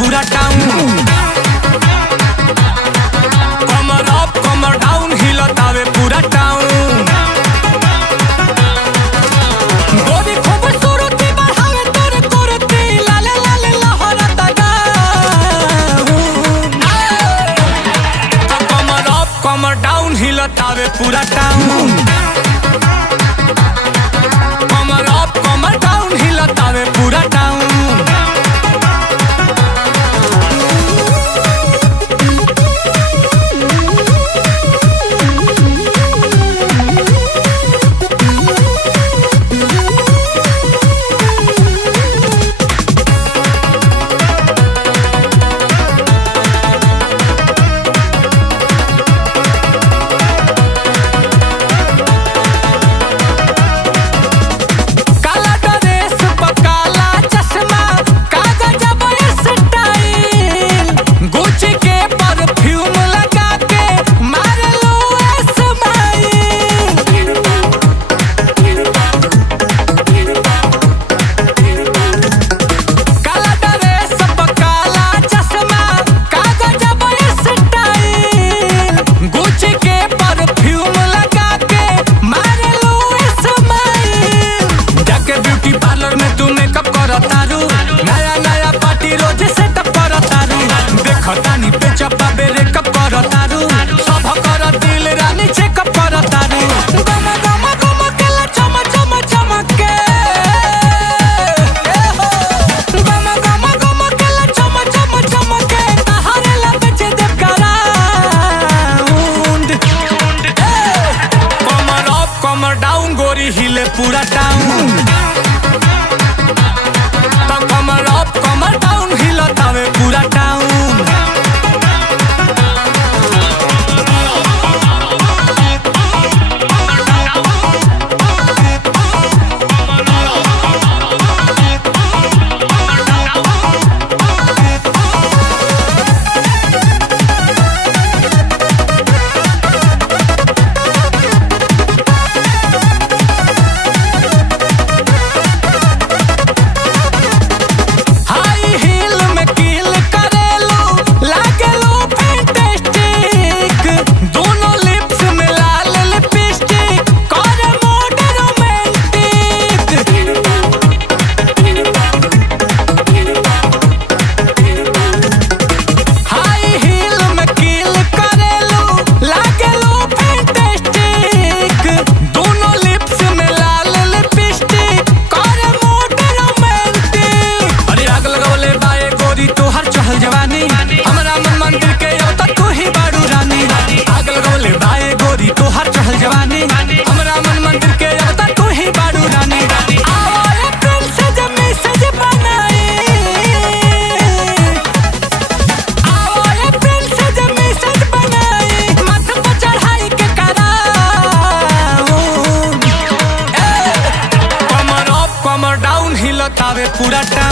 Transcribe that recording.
पूरा टाउन। कमर अप कमर डाउन हिलतावे पूरा टाउन। गोरी खूबसूरती बढ़ावे तोरे कुर्ती लाले लाले लहरता गाउन। कमर अप कमर डाउन हिलतावे पूरा टाउन। कमर अप कमर डाउन हिलतावे पूरा टाउन। नया नया पार्टी रोज सेटअप करतारू। देखतानी पे चप्पा बेरे कप करतारू। सब कर दिल रानी चेकअप करतारू। गम गम गम केला चम चम चमके। गम गम गम केला चम चम चमके। तहारे ला बेचे देव ग्राउंड। कमर अप कमर डाउन गोरी हिले पूरा टाउन। कमर अप कमर डाउन हिलतावे पूरा टाउन। हमरा मन मंदिर के अब तक तू ही बाड़ू रानी। आग लगौले बाए गोरी तोहर चहल जवानी। हमरा मन मंदिर के अब तक तू ही बाड़ू रानी। आओ अप्रैल से जब मैसेज बनाई। आओ अप्रैल से जब मैसेज बनाई। माथा पर चढ़ाई के कराऊं। कमर अप कमर डाउन हिलतावे पूरा टाउन।